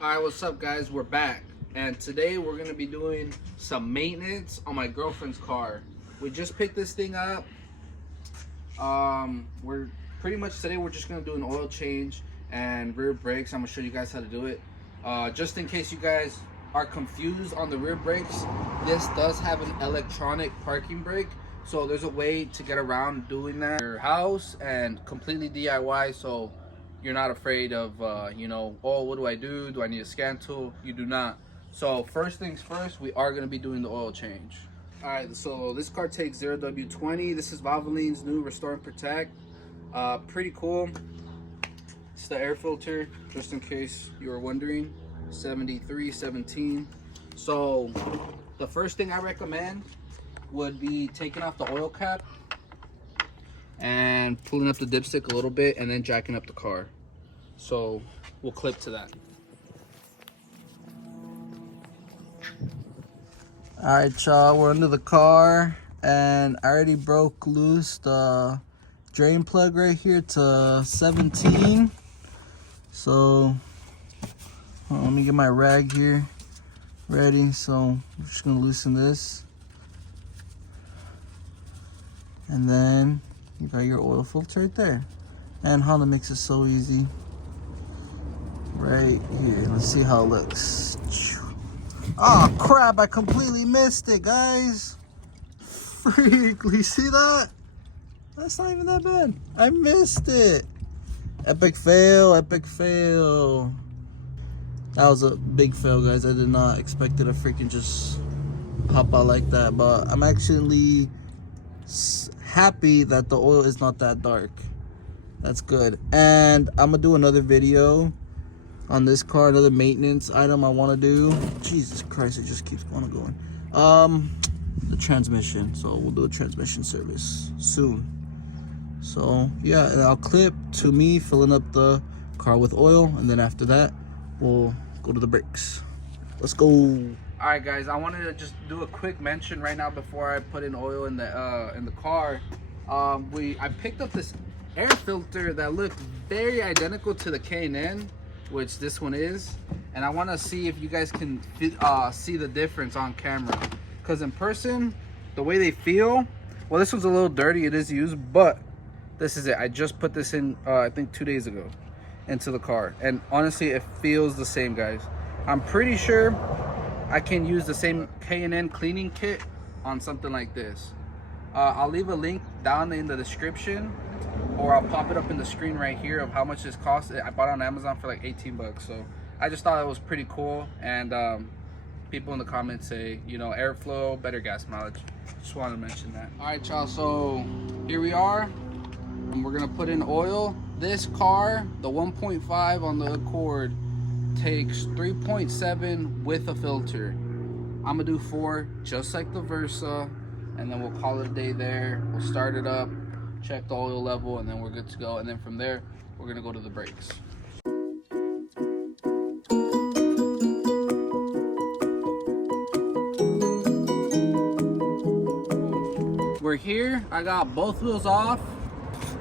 Alright, what's up guys? We're back. And today we're going to be doing some maintenance on my girlfriend's car. We just picked this thing up. We're pretty much today we're just going to do an oil change and rear brakes. I'm going to show you guys how to do it. Just in case you guys are confused on the rear brakes, this does have an electronic parking brake. So there's a way to get around doing that in your house and completely DIY. So you're not afraid of, oh, what do I do? Do I need a scan tool? You do not. So first things first, we are going to be doing the oil change. All right, so this car takes 0W20. This is Valvoline's new Restore and Protect. Pretty cool. It's the air filter, just in case you were wondering. 7317. So the first thing I recommend would be taking off the oil cap and pulling up the dipstick a little bit and then jacking up the car. So we'll clip to that. All right, y'all, we're under the car and I already broke loose the drain plug right here to 17. So let me get my rag here ready. So I'm just gonna loosen this. And then you got your oil filter right there. And Honda makes it so easy. Right here. Let's see how it looks. Oh crap, I completely missed it, guys. Freak, you see that? That's not even that bad. I missed it. Epic fail, epic fail. That was a big fail, guys. I did not expect it to freaking just pop out like that. But I'm actually happy that the oil is not that dark. That's good. And I'm gonna do another video on this car, another maintenance item I want to do. Jesus Christ, it just keeps going. The transmission. So we'll do a transmission service soon. So yeah, and I'll clip to me filling up the car with oil, and then after that we'll go to the brakes. Let's go. All right, guys, I wanted to just do a quick mention right now before I put in oil in the car. I picked up this air filter that looked very identical to the K&N, which this one is, and I want to see if you guys can see the difference on camera, because in person the way they feel, well, this one's a little dirty, it is used, but this is it. I just put this in I think 2 days ago into the car, and honestly it feels the same, guys. I'm pretty sure I can use the same K&N cleaning kit on something like this. I'll leave a link down in the description, or I'll pop it up in the screen right here of how much this costs. I bought it on Amazon for like 18 bucks. So I just thought it was pretty cool. And people in the comments say, airflow, better gas mileage. Just wanted to mention that. All right, y'all, so here we are. And we're gonna put in oil. This car, the 1.5 on the Accord, takes 3.7 with a filter. I'm gonna do 4, just like the Versa, and then we'll call it a day there. We'll start it up, check the oil level, and then we're good to go. And then from there, we're gonna go to the brakes. We're here. I got both wheels off.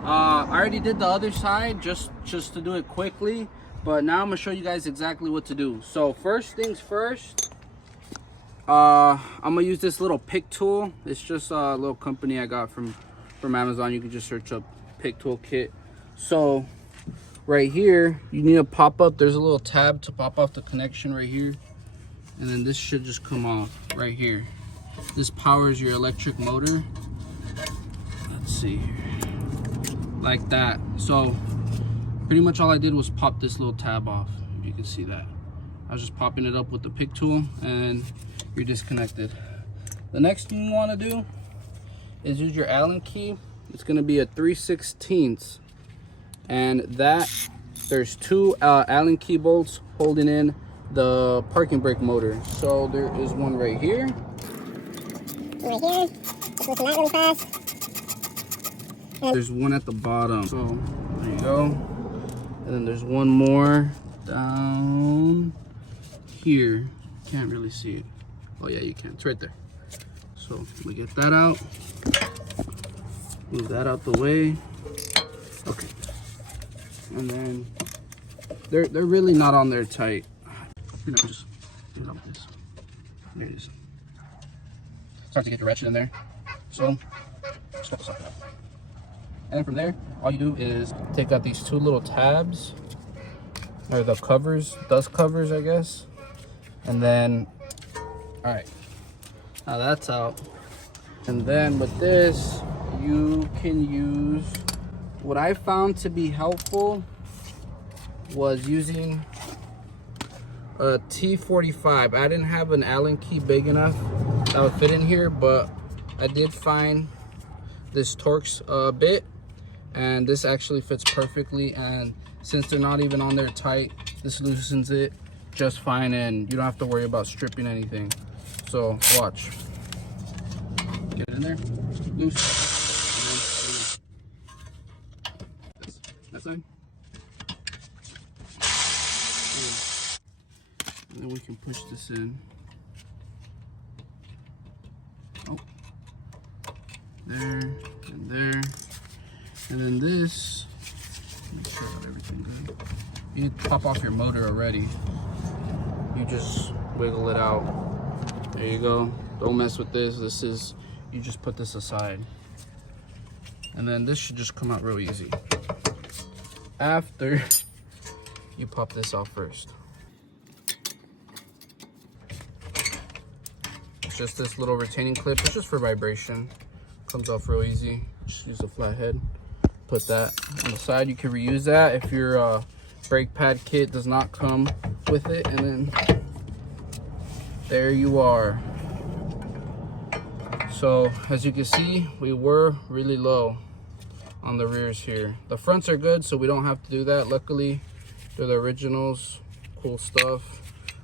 I already did the other side just to do it quickly, but now I'm gonna show you guys exactly what to do. So first things first, I'm gonna use this little pick tool. It's just a little company I got from Amazon. You can just search up pick tool kit. So right here, you need to pop up, there's a little tab to pop off the connection right here, and then this should just come off right here. This powers your electric motor. Let's see here, like that. So pretty much all I did was pop this little tab off. You can see that I was just popping it up with the pick tool, and you're disconnected. The next thing you want to do is use your Allen key. It's going to be a 3/16, and that there's 2 Allen key bolts holding in the parking brake motor. So there is one right here. Right here. Just loosen that really fast. There's one at the bottom. So there you go. And then there's one more down here. Can't really see it. Oh yeah, you can. It's right there. So we get that out. Move that out the way. Okay. And then they're really not on there tight. think I can just do it out with this. There it is. Start to get your ratchet in there. So just cut this off. And from there, all you do is take out these two little tabs, or the covers, dust covers, I guess. And then, all right, now that's out. And then with this, you can use, what I found to be helpful was using a T45. I didn't have an Allen key big enough that would fit in here, but I did find this Torx bit, and this actually fits perfectly. And since they're not even on there tight, this loosens it just fine, and you don't have to worry about stripping anything. So watch. Get it in there, loose. That side. And then we can push this in. Oh, there and there. And then this, make sure I got everything good. You need to pop off your motor already. You just wiggle it out. There you go. Don't mess with this. This is, you just put this aside. And then this should just come out real easy. After you pop this off first. It's just this little retaining clip. It's just for vibration. Comes off real easy. Just use a flat head. Put that on the side. You can reuse that if your brake pad kit does not come with it. And then there you are. So as you can see, we were really low on the rears here. The fronts are good, so we don't have to do that. Luckily, they're the originals. Cool stuff.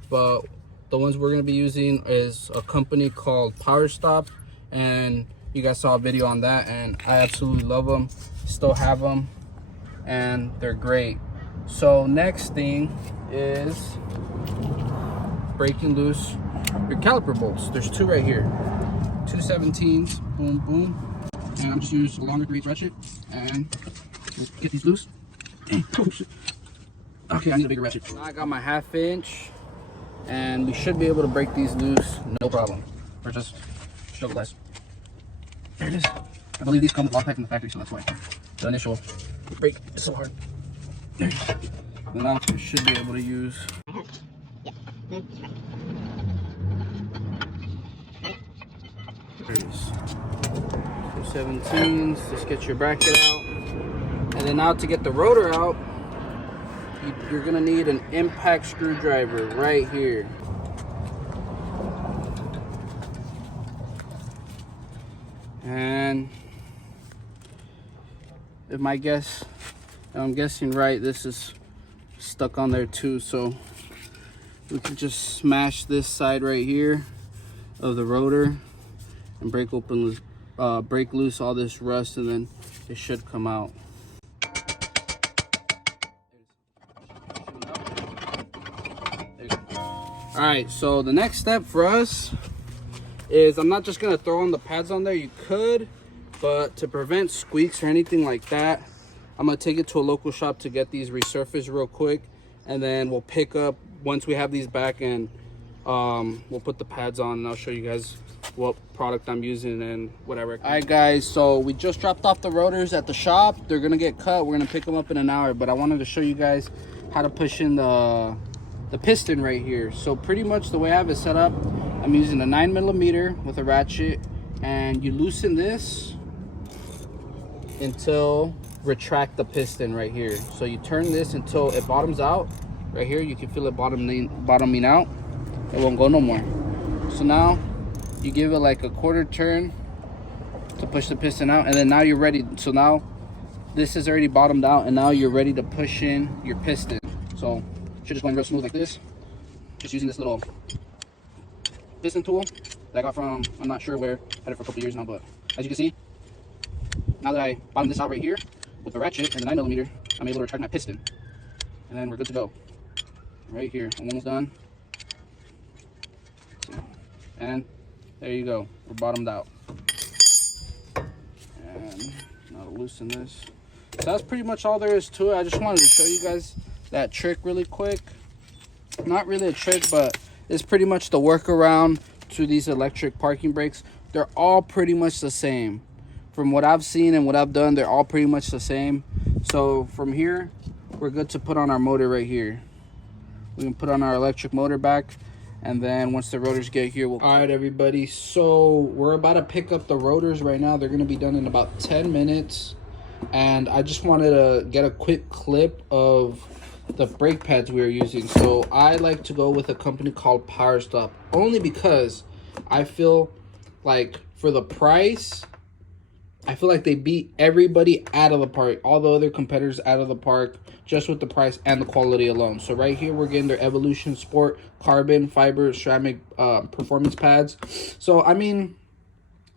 But the ones we're going to be using is a company called Power Stop, and you guys saw a video on that, and I absolutely love them. Still have them, and they're great. So next thing is breaking loose your caliper bolts. There's two right here, 2 17s. Boom, boom. And I'm just using a longer 3/8 ratchet, and we'll get these loose. Oh shit. Okay, I need a bigger ratchet. Now I got my 1/2 inch, and we should be able to break these loose, no problem. Or just struggle less. There it is. I believe these come with Loctite from the factory, so that's why the initial break is so hard. There it is. And now we should be able to use. There it is. 2 17s. Just get your bracket out. And then now to get the rotor out, you're gonna need an impact screwdriver right here. And if I'm guessing right, this is stuck on there too, so we can just smash this side right here of the rotor and break loose all this rust, and then it should come out. All right, so the next step for us is, I'm not just gonna throw on the pads on there. You could, but to prevent squeaks or anything like that, I'm gonna take it to a local shop to get these resurfaced real quick, and then we'll pick up once we have these back, and we'll put the pads on, and I'll show you guys what product I'm using and whatever. All right guys, so we just dropped off the rotors at the shop. They're gonna get cut. We're gonna pick them up in an hour, but I wanted to show you guys how to push in the piston right here. So pretty much the way I have it set up, I'm using a 9mm with a ratchet, and you loosen this until retract the piston right here. So you turn this until it bottoms out right here. You can feel it bottoming out. It won't go no more. So now you give it like a quarter turn to push the piston out, and then now you're ready. So now this is already bottomed out, and now you're ready to push in your piston. So should just go real smooth like this. Just using this little piston tool that I got from, I'm not sure where, had it for a couple years now, but as you can see, now that I bottomed this out right here with the ratchet and the 9mm, I'm able to retract my piston, and then we're good to go. Right here, I'm almost done, and there you go, we're bottomed out. And now to loosen this. So that's pretty much all there is to it. I just wanted to show you guys that trick really quick. not really a trick, but it's pretty much the workaround to these electric parking brakes. They're all pretty much the same. From what I've seen and what I've done, they're all pretty much the same. So from here, we're good to put on our motor right here. We can put on our electric motor back, and then once the rotors get here, we'll... All right, everybody, so we're about to pick up the rotors right now. They're gonna be done in about 10 minutes. And I just wanted to get a quick clip of the brake pads we are using. So I like to go with a company called Power Stop, only because I feel like for the price, I feel like they beat everybody out of the park, all the other competitors out of the park, just with the price and the quality alone. So right here, we're getting their Evolution Sport carbon fiber ceramic performance pads. So, I mean,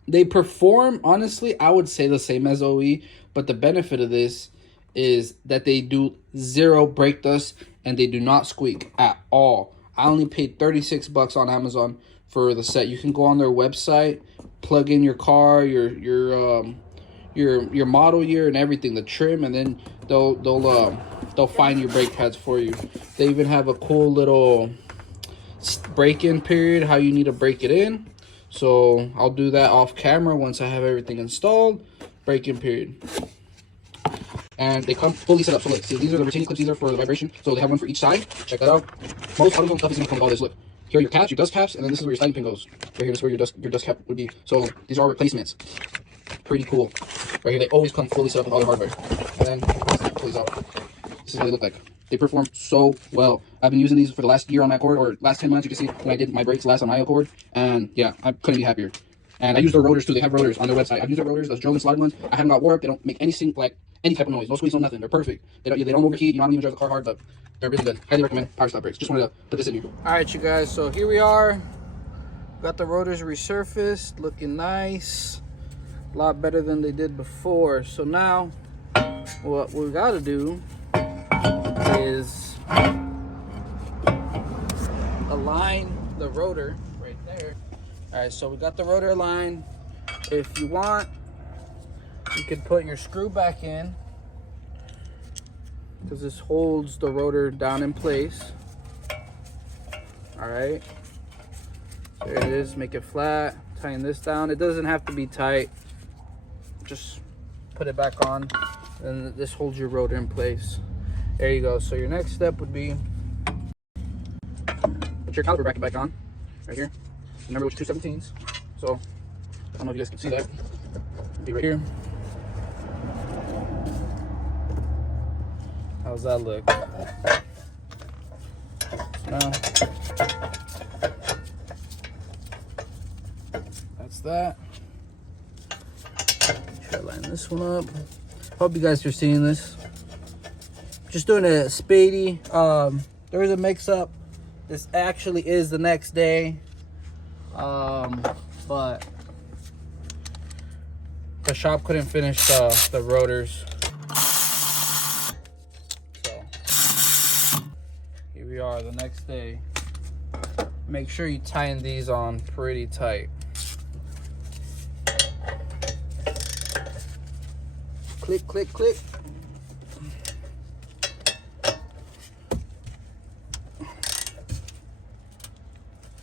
they perform, honestly, I would say the same as OE, but the benefit of this is that they do zero brake dust and they do not squeak at all. I only paid 36 bucks on Amazon for the set. You can go on their website, plug in your car, your model year and everything, the trim, and then they'll find your brake pads for you. They even have a cool little break-in period, how you need to break it in. So I'll do that off camera once I have everything installed. Break-in period. And they come fully set up. So look, see, these are the retaining clips. These are for the vibration. So they have one for each side. Check that out. Most AutoZone stuff is gonna come with all this. Look, here are your caps, your dust caps, and then this is where your sliding pin goes. Right here, this is where your dust cap would be. So these are replacements. Pretty cool. Right here, they always come fully set up with all the hardware. And then close out. This is what they look like. They perform so well. I've been using these for the last year on my Accord, or last 10 months. You can see when I did my brakes last on my Accord, and yeah, I couldn't be happier. And I use their rotors too. They have rotors on their website. I've used their rotors, those Jones slide ones. I haven't got warped. They don't make any type of noise. No squeaks, no nothing. They're perfect. They don't overheat. You don't even drive the car hard, but they're really good. Highly recommend Power Stop brakes. Just wanted to put this in here. All right, you guys. So here we are. Got the rotors resurfaced, looking nice. A lot better than they did before. So now, what we got to do is align the rotor right there. All right, so we got the rotor aligned. If you want, you could put your screw back in, because this holds the rotor down in place. All right, there it is. Make it flat. Tighten this down. It doesn't have to be tight. Just put it back on, and this holds your rotor in place. There you go. So your next step would be put your caliper bracket back on right here. Remember which 217s. So I don't know if you guys can see that. It'll be right here. How's that look? Now that's that. Try to line this one up. Hope you guys are seeing this. Just doing a speedy. There was a mix-up. This actually is the next day, but the shop couldn't finish the rotors. So here we are the next day. Make sure you tighten these on pretty tight. Click, click, click.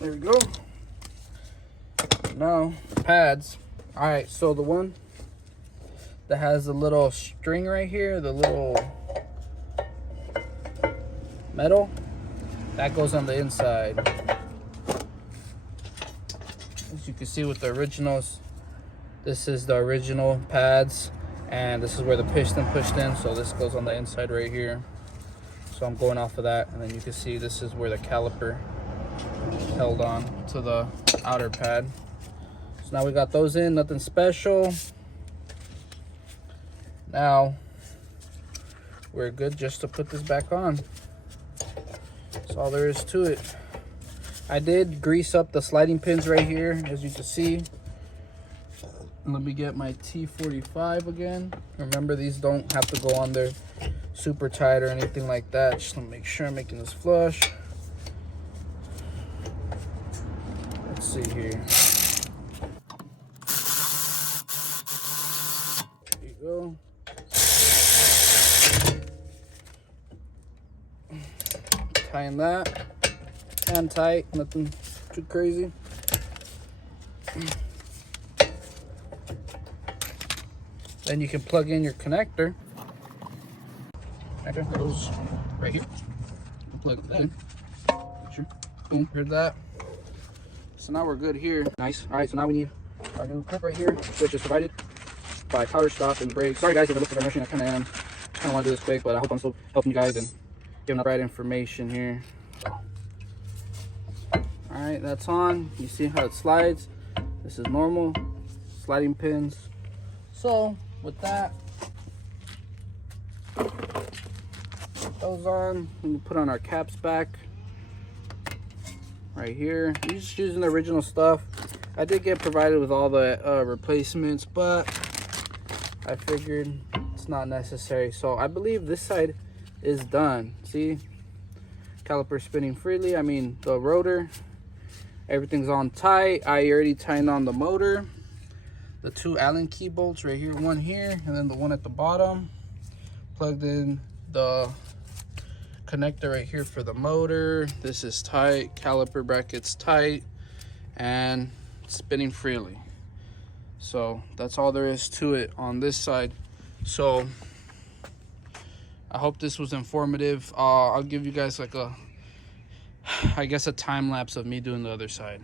There we go. Now, the pads. All right, so the one that has the little string right here, the little metal, that goes on the inside. As you can see with the originals, this is the original pads, and this is where the piston pushed in, so this goes on the inside right here. So I'm going off of that, and then you can see this is where the caliper held on to the outer pad. So now we got those in, nothing special. Now we're good just to put this back on. That's all there is to it. I did grease up the sliding pins right here, as you can see. Let me get my T45 again. Remember, these don't have to go on there super tight or anything like that. Just to make sure I'm making this flush. Let's see here. There you go. Tighten that. and tight, nothing too crazy. Then you can plug in your connector. Connector goes right here. Plug that in. Boom, heard that. So now we're good here. Nice. All right, so now we need our new clip right here, which is provided by Power Stop and Brakes. Sorry guys, if it looks like I'm rushing, I kind of am. Just kind of want to do this quick, but I hope I'm still helping you guys and giving the right information here. All right, that's on. You see how it slides? This is normal sliding pins. So with that, put those on. We put on our caps back right here. You're just using the original stuff. I did get provided with all the replacements, but I figured it's not necessary. So I believe this side is done. See, caliper spinning freely. I mean, the rotor, everything's on tight. I already tightened on the motor. The two Allen key bolts right here, one here, and then the one at the bottom. Plugged in the connector right here for the motor. This is tight, caliper brackets tight, and spinning freely. So that's all there is to it on this side. So I hope this was informative. I'll give you guys like a, I guess, a time lapse of me doing the other side.